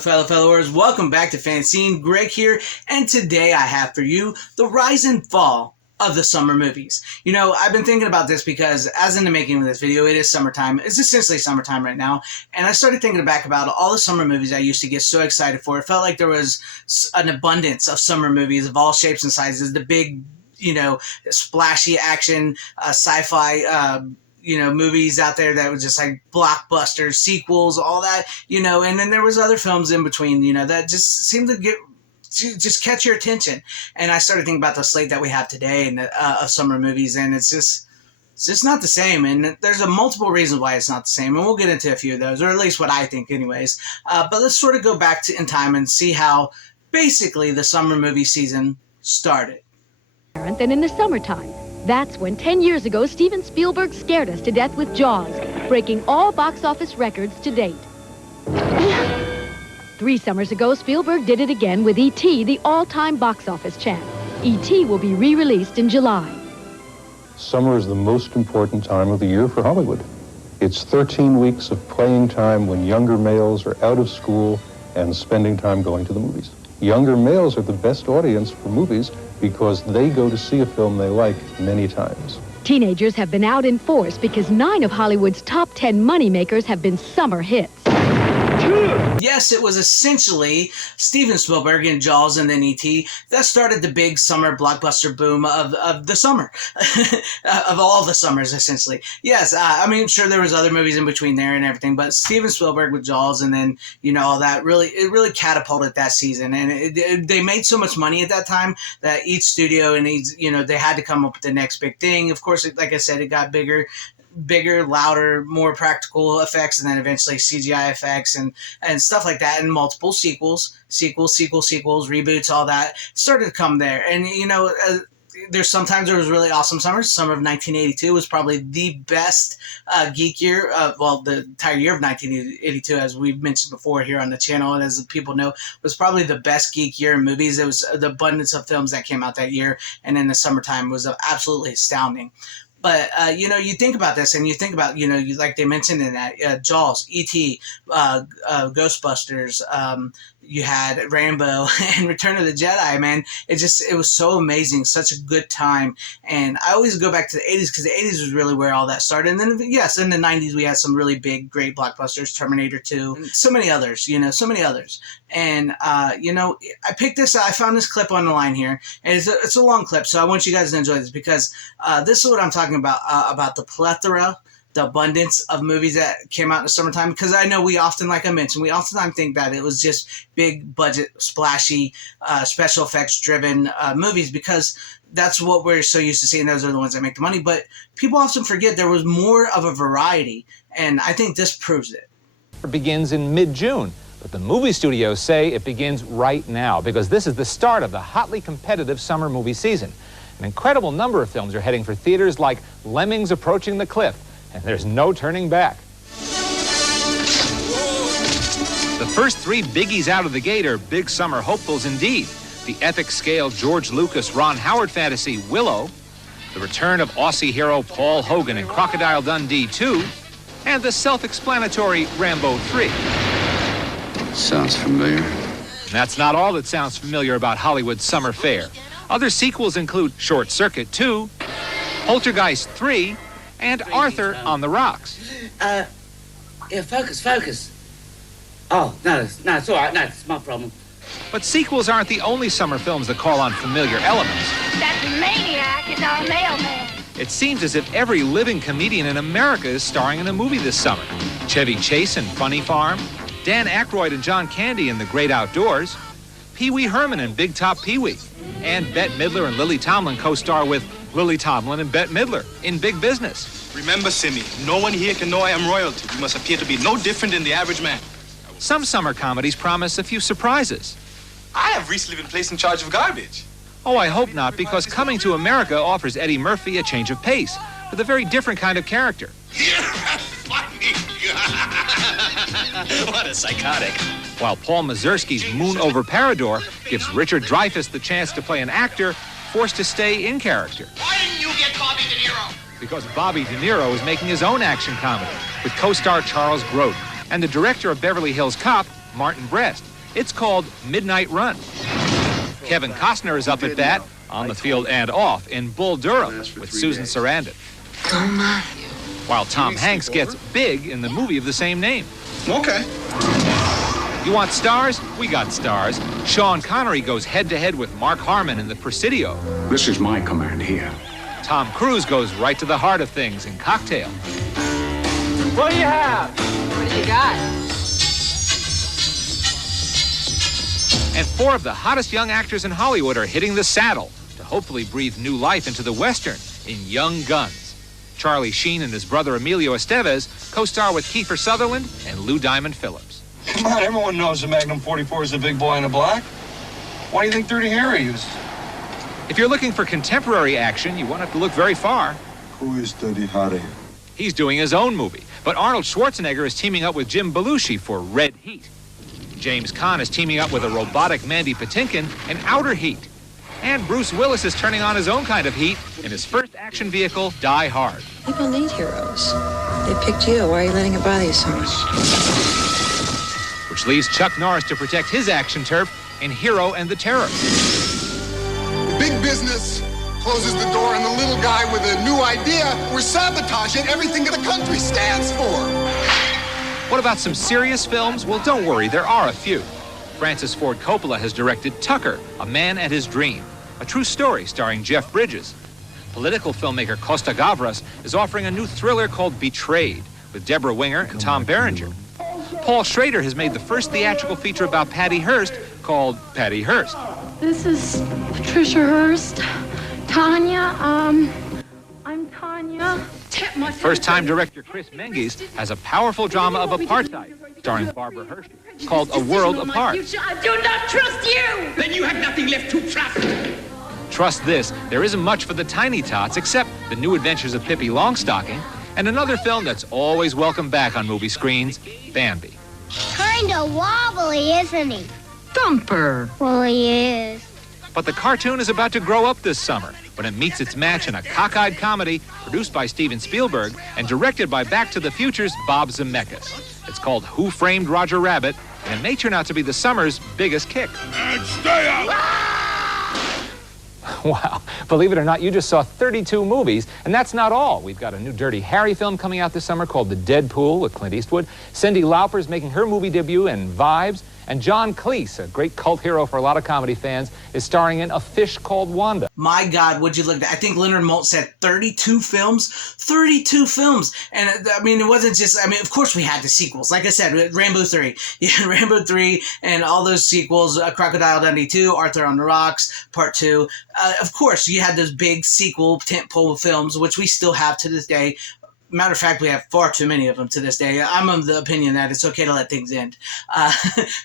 followers? Welcome back to FanZcene. Greg here, and today I have for you the rise and fall of the summer movies. You know, I've been thinking about this because as in the making of this video, it is summertime. It's essentially summertime right now, and I started thinking back about all the summer movies I used to get so excited for. It felt like there was an abundance of summer movies of all shapes and sizes. The big, splashy action, sci-fi, movies out there that was just like blockbusters, sequels, all that, and then there was other films in between, that just seemed to just catch your attention. And I started thinking about the slate that we have today and of summer movies, and it's just not the same. And there's multiple reasons why it's not the same, and we'll get into a few of those, or at least what I think anyways. But let's sort of go back in time and see how basically the summer movie season started. Than in the summertime. That's when 10 years ago, Steven Spielberg scared us to death with Jaws, breaking all box office records to date. 3 summers ago, Spielberg did it again with E.T., the all-time box office champ. E.T. will be re-released in July. Summer is the most important time of the year for Hollywood. It's 13 weeks of playing time when younger males are out of school and spending time going to the movies. Younger males are the best audience for movies because they go to see a film they like many times. Teenagers have been out in force because 9 of Hollywood's top 10 moneymakers have been summer hits. Yes, it was essentially Steven Spielberg and Jaws and then E.T. that started the big summer blockbuster boom of the summer, of all the summers, essentially. Yes, sure, there was other movies in between there and everything, but Steven Spielberg with Jaws and then, all that, it really catapulted that season. And they made so much money at that time that each studio and they had to come up with the next big thing. Of course, like I said, it got bigger, louder, more practical effects, and then eventually CGI effects and stuff like that, and multiple sequels, reboots, all that started to come there. And sometimes there was really awesome summers. Summer of 1982 was probably the best geek year. The entire year of 1982, as we've mentioned before here on the channel, and as people know, was probably the best geek year in movies. It was the abundance of films that came out that year, and in the summertime was absolutely astounding. But, you think about this and you think about, like they mentioned in that, Jaws, E.T., Ghostbusters, you had Rambo and Return of the Jedi, man. It was so amazing, such a good time. And I always go back to the 80s because the 80s was really where all that started. And then, yes, in the 90s, we had some really big, great blockbusters, Terminator 2, and so many others, And, I picked this, I found this clip on the line here, and it's a long clip, so I want you guys to enjoy this because this is what I'm talking about the plethora, the abundance of movies that came out in the summertime. Because I know we often, like I mentioned, we oftentimes think that it was just big budget, splashy, special effects driven movies because that's what we're so used to seeing. Those are the ones that make the money. But people often forget there was more of a variety, and I think this proves it. It begins in mid-June, but the movie studios say it begins right now because this is the start of the hotly competitive summer movie season. An incredible number of films are heading for theaters like Lemmings Approaching the Cliff, and there's no turning back. The first 3 biggies out of the gate are big summer hopefuls indeed. The epic-scale George Lucas, Ron Howard fantasy Willow, the return of Aussie hero Paul Hogan in Crocodile Dundee 2, and the self-explanatory Rambo 3. Sounds familiar. And that's not all that sounds familiar about Hollywood's summer fare. Other sequels include Short Circuit 2, Poltergeist 3, and Arthur on the Rocks. Focus. Oh, no, it's all right. No, it's my problem. But sequels aren't the only summer films that call on familiar elements. That maniac is our mailman. It seems as if every living comedian in America is starring in a movie this summer. Chevy Chase in Funny Farm, Dan Aykroyd and John Candy in The Great Outdoors, Pee Wee Herman in Big Top Pee Wee, and Bette Midler and Lily Tomlin co-star with Lily Tomlin and Bette Midler in Big Business. Remember, Simmy, no one here can know I am royalty. You must appear to be no different than the average man. Some summer comedies promise a few surprises. I have recently been placed in charge of garbage. Oh, I hope not, because Coming to America offers Eddie Murphy a change of pace with a very different kind of character. What a psychotic. While Paul Mazursky's Moon Over Parador gives Richard Dreyfuss the chance to play an actor forced to stay in character. Why didn't you get Bobby De Niro? Because Bobby De Niro is making his own action comedy with co-star Charles Grodin and the director of Beverly Hills Cop, Martin Brest. It's called Midnight Run. Kevin Costner is up at bat, on the field and off, in Bull Durham with Susan Sarandon. While Tom Hanks gets big in the movie of the same name. Okay. You want stars? We got stars. Sean Connery goes head-to-head with Mark Harmon in The Presidio. This is my command here. Tom Cruise goes right to the heart of things in Cocktail. What do you have? What do you got? And 4 of the hottest young actors in Hollywood are hitting the saddle to hopefully breathe new life into the Western in Young Guns. Charlie Sheen and his brother Emilio Estevez co-star with Kiefer Sutherland and Lou Diamond Phillips. Come on, everyone knows the Magnum 44 is the big boy in the black. Why do you think Dirty Harry used? If you're looking for contemporary action, you won't have to look very far. Who is Dirty Harry? He's doing his own movie, but Arnold Schwarzenegger is teaming up with Jim Belushi for Red Heat. James Caan is teaming up with a robotic Mandy Patinkin in Outer Heat. And Bruce Willis is turning on his own kind of heat in his first action vehicle, Die Hard. People need heroes. They picked you. Why are you letting it bother you so much? Which leaves Chuck Norris to protect his action turf in Hero and the Terror. Big business closes the door on the little guy with a new idea. We're sabotaging everything that the country stands for. What about some serious films? Well, don't worry, there are a few. Francis Ford Coppola has directed Tucker, A Man and His Dream, a true story starring Jeff Bridges. Political filmmaker Costa Gavras is offering a new thriller called Betrayed with Deborah Winger and Tom Berenger. Paul Schrader has made the first theatrical feature about Patty Hearst called Patty Hearst. This is Patricia Hearst. Tanya, I'm Tanya. First-time director Chris Menges has a powerful drama of apartheid starring Barbara Hershey called A World Apart. I do not trust you! Then you have nothing left to trust. Trust this, there isn't much for the tiny tots except The New Adventures of Pippi Longstocking and another film that's always welcome back on movie screens, Bambi. Kinda wobbly, isn't he? Thumper. Well, he is. But the cartoon is about to grow up this summer when it meets its match in a cockeyed comedy produced by Steven Spielberg and directed by Back to the Future's Bob Zemeckis. It's called Who Framed Roger Rabbit, and it may turn out to be the summer's biggest kick. And stay out! Wow, believe it or not, you just saw 32 movies, and that's not all. We've got a new Dirty Harry film coming out this summer called The Deadpool with Clint Eastwood. Cyndi Lauper's making her movie debut in Vibes, and John Cleese, a great cult hero for a lot of comedy fans, is starring in A Fish Called Wanda. My God, would you look at that? I think Leonard Maltin said 32 films. 32 films. And I mean, it wasn't just, I mean, of course we had the sequels. Like I said, Rambo 3. Yeah, Rambo 3 and all those sequels, Crocodile Dundee 2, Arthur on the Rocks, Part 2. Of course, you had those big sequel tentpole films, which we still have to this day. Matter of fact, we have far too many of them to this day. I'm of the opinion that it's okay to let things end.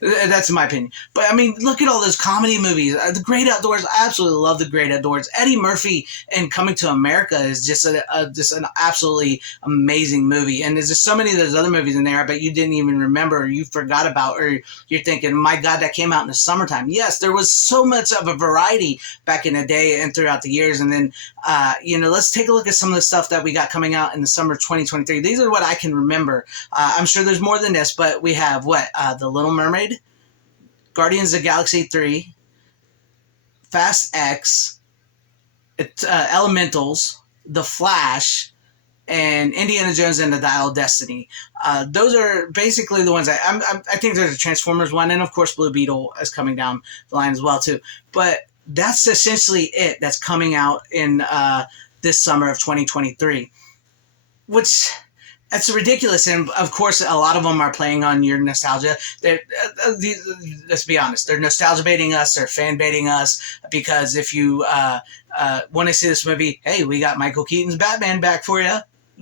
That's my opinion. But, I mean, look at all those comedy movies. The Great Outdoors, I absolutely love The Great Outdoors. Eddie Murphy in Coming to America is just an absolutely amazing movie. And there's just so many of those other movies in there I bet you didn't even remember or you forgot about, or you're thinking, my God, that came out in the summertime. Yes, there was so much of a variety back in the day and throughout the years. And then, let's take a look at some of the stuff that we got coming out in the summer 2023. These are what I can remember. I'm sure there's more than this, but we have The Little Mermaid, Guardians of the Galaxy 3, Fast X, Elementals, The Flash, and Indiana Jones and the Dial of Destiny. Those are basically the ones I think there's a Transformers one, and of course Blue Beetle is coming down the line as well too. But that's essentially it that's coming out in this summer of 2023. Which, that's ridiculous, and of course, a lot of them are playing on your nostalgia. Let's be honest, they're nostalgia baiting us, they're fan baiting us, because if you want to see this movie, hey, we got Michael Keaton's Batman back for you.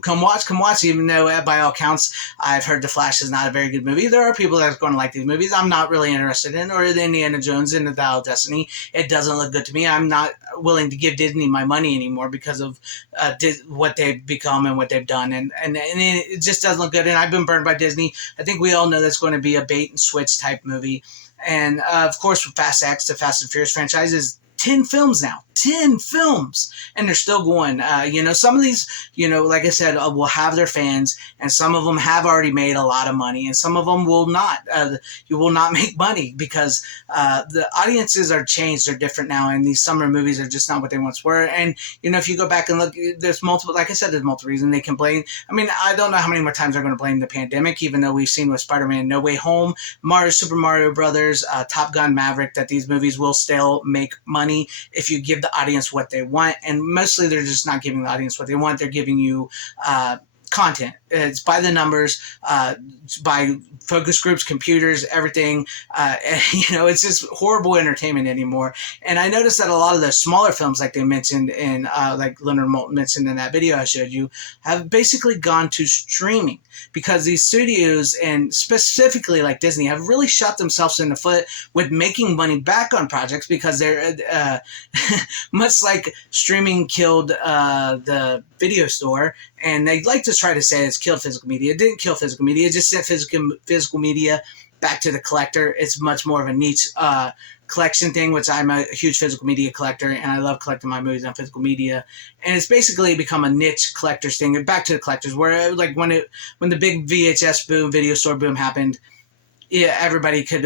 Come watch, even though by all counts, I've heard The Flash is not a very good movie. There are people that are going to like these movies. I'm not really interested in, or the Indiana Jones and the Dial of Destiny. It doesn't look good to me. I'm not willing to give Disney my money anymore because of what they've become and what they've done. And it just doesn't look good. And I've been burned by Disney. I think we all know that's going to be a bait and switch type movie. And of course, with Fast X, the Fast and Furious franchise is 10 films now. 10 films, and they're still going. Some of these, like I said, will have their fans, and some of them have already made a lot of money, and some of them will not. You will not make money because the audiences are changed. They're different now, and these summer movies are just not what they once were. And if you go back and look, there's multiple. Like I said, there's multiple reasons they can blame. I mean, I don't know how many more times they're going to blame the pandemic, even though we've seen with Spider-Man: No Way Home, Super Mario Brothers, Top Gun: Maverick, that these movies will still make money if you give the audience what they want. And mostly they're just not giving the audience what they want. They're giving you content. It's by the numbers, by focus groups, computers, everything. It's just horrible entertainment anymore. And I noticed that a lot of the smaller films, like they mentioned in, like Leonard Moulton mentioned in that video I showed you, have basically gone to streaming because these studios, and specifically like Disney, have really shot themselves in the foot with making money back on projects because they're much like streaming killed the video store. And they like to try to say it's killed physical media. It didn't kill physical media. It just sent physical media back to the collector. It's much more of a niche collection thing, which I'm a huge physical media collector, and I love collecting my movies on physical media. And it's basically become a niche collector's thing, and back to the collectors, where like when the big VHS boom, video store boom happened, yeah, everybody could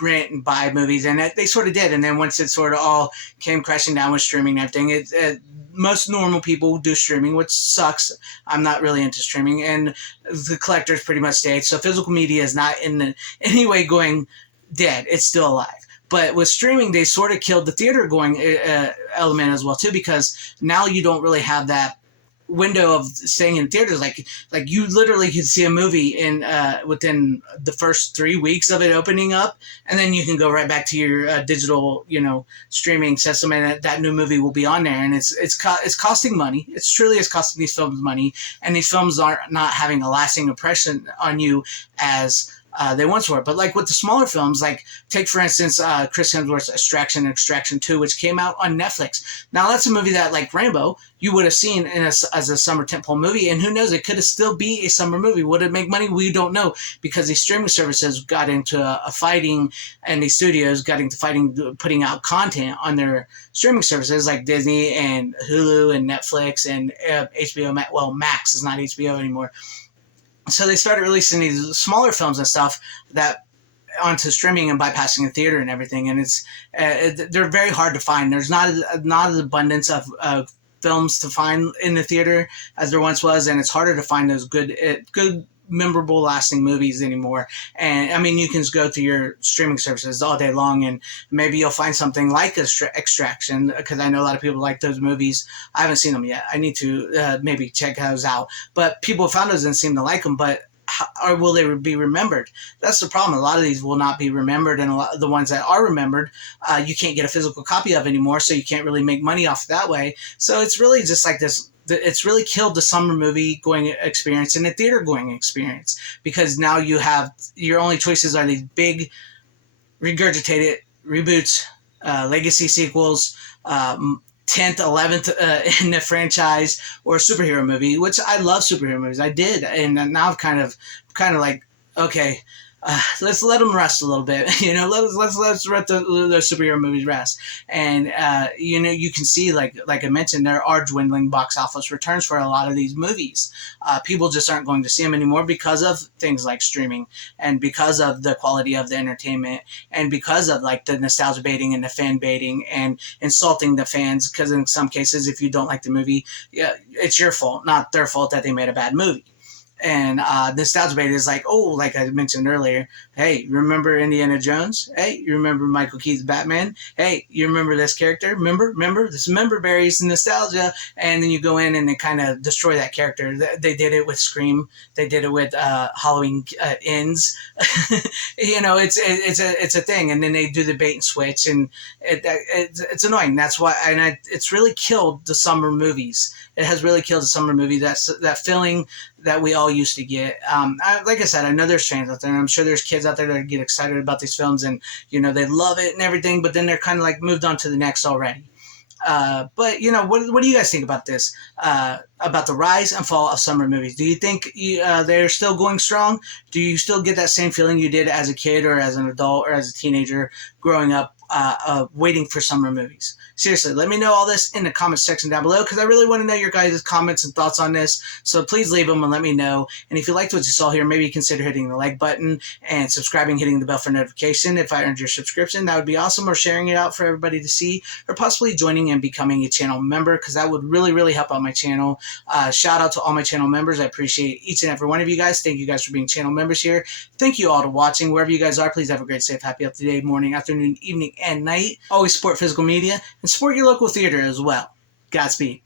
rent and buy movies, and they sort of did. And then once it sort of all came crashing down with streaming and everything, most normal people do streaming, which sucks. I'm not really into streaming, and the collectors pretty much stayed. So physical media is not in any way going dead. It's still alive. But with streaming, they sort of killed the theater going element as well too, because now you don't really have that window of staying in theaters. Like you literally could see a movie in within the first 3 weeks of it opening up, and then you can go right back to your digital streaming system, and that new movie will be on there. And it's costing money. It's truly is costing these films money, and these films are not having a lasting impression on you as they once were. But like with the smaller films, like take for instance Chris Hemsworth's Extraction 2, which came out on Netflix. Now that's a movie that, like Rambo, you would have seen as a summer tentpole movie, and who knows, it could have still be a summer movie. Would it make money? We don't know, because these streaming services got into a fighting, and these studios got into fighting, putting out content on their streaming services like Disney and Hulu and Netflix and HBO. Well, Max is not HBO anymore. So they started releasing these smaller films and stuff that onto streaming and bypassing the theater and everything. And they're very hard to find. There's not an abundance of films to find in the theater as there once was, and it's harder to find those good memorable, lasting movies anymore. And I mean, you can go through your streaming services all day long, and maybe you'll find something like Extraction, because I know a lot of people like those movies. I haven't seen them yet. I need to maybe check those out. But people who found those and seem to like them, but or will they be remembered? That's the problem. A lot of these will not be remembered, and a lot of the ones that are remembered, you can't get a physical copy of anymore, so you can't really make money off that way. So it's really just like this. It's really killed the summer movie going experience and the theater going experience, because now you have your only choices are these big regurgitated reboots, legacy sequels, 10th, 11th in the franchise, or a superhero movie, which I love superhero movies. I did. And now I'm kind of like, okay, let's let them rest a little bit. Let's let the superhero movies rest. And you can see, like I mentioned, there are dwindling box office returns for a lot of these movies. People just aren't going to see them anymore because of things like streaming, and because of the quality of the entertainment, and because of like the nostalgia baiting and the fan baiting and insulting the fans. Because in some cases, if you don't like the movie, yeah, it's your fault, not their fault that they made a bad movie. And nostalgia bait is like, oh, like I mentioned earlier, hey, you remember Indiana Jones? Hey, you remember Michael Keaton's Batman? Hey, you remember this character? Remember? This member berries nostalgia. And then you go in and they kind of destroy that character. They did it with Scream. They did it with Halloween Ends. It's a thing. And then they do the bait and switch, and it's annoying. That's why, it's really killed the summer movies. It has really killed the summer movie. That feeling that we all used to get. Like I said, I know there's fans out there, and I'm sure there's kids out there that get excited about these films, and they love it and everything, but then they're kind of like moved on to the next already. But you know, what do you guys think about this? About the rise and fall of summer movies? Do you think they're still going strong? Do you still get that same feeling you did as a kid or as an adult or as a teenager growing up, waiting for summer movies? Seriously, let me know all this in the comments section down below, because I really want to know your guys' comments and thoughts on this. So please leave them and let me know. And if you liked what you saw here, maybe consider hitting the like button and subscribing, hitting the bell for notification if I earned your subscription. That would be awesome. Or sharing it out for everybody to see, or possibly joining and becoming a channel member, because that would really, really help out my channel. Shout out to all my channel members. I appreciate each and every one of you guys. Thank you guys for being channel members here. Thank you all to watching. Wherever you guys are, please have a great, safe, happy, healthy day, morning, afternoon, evening, and night. Always support physical media and support your local theater as well. Godspeed.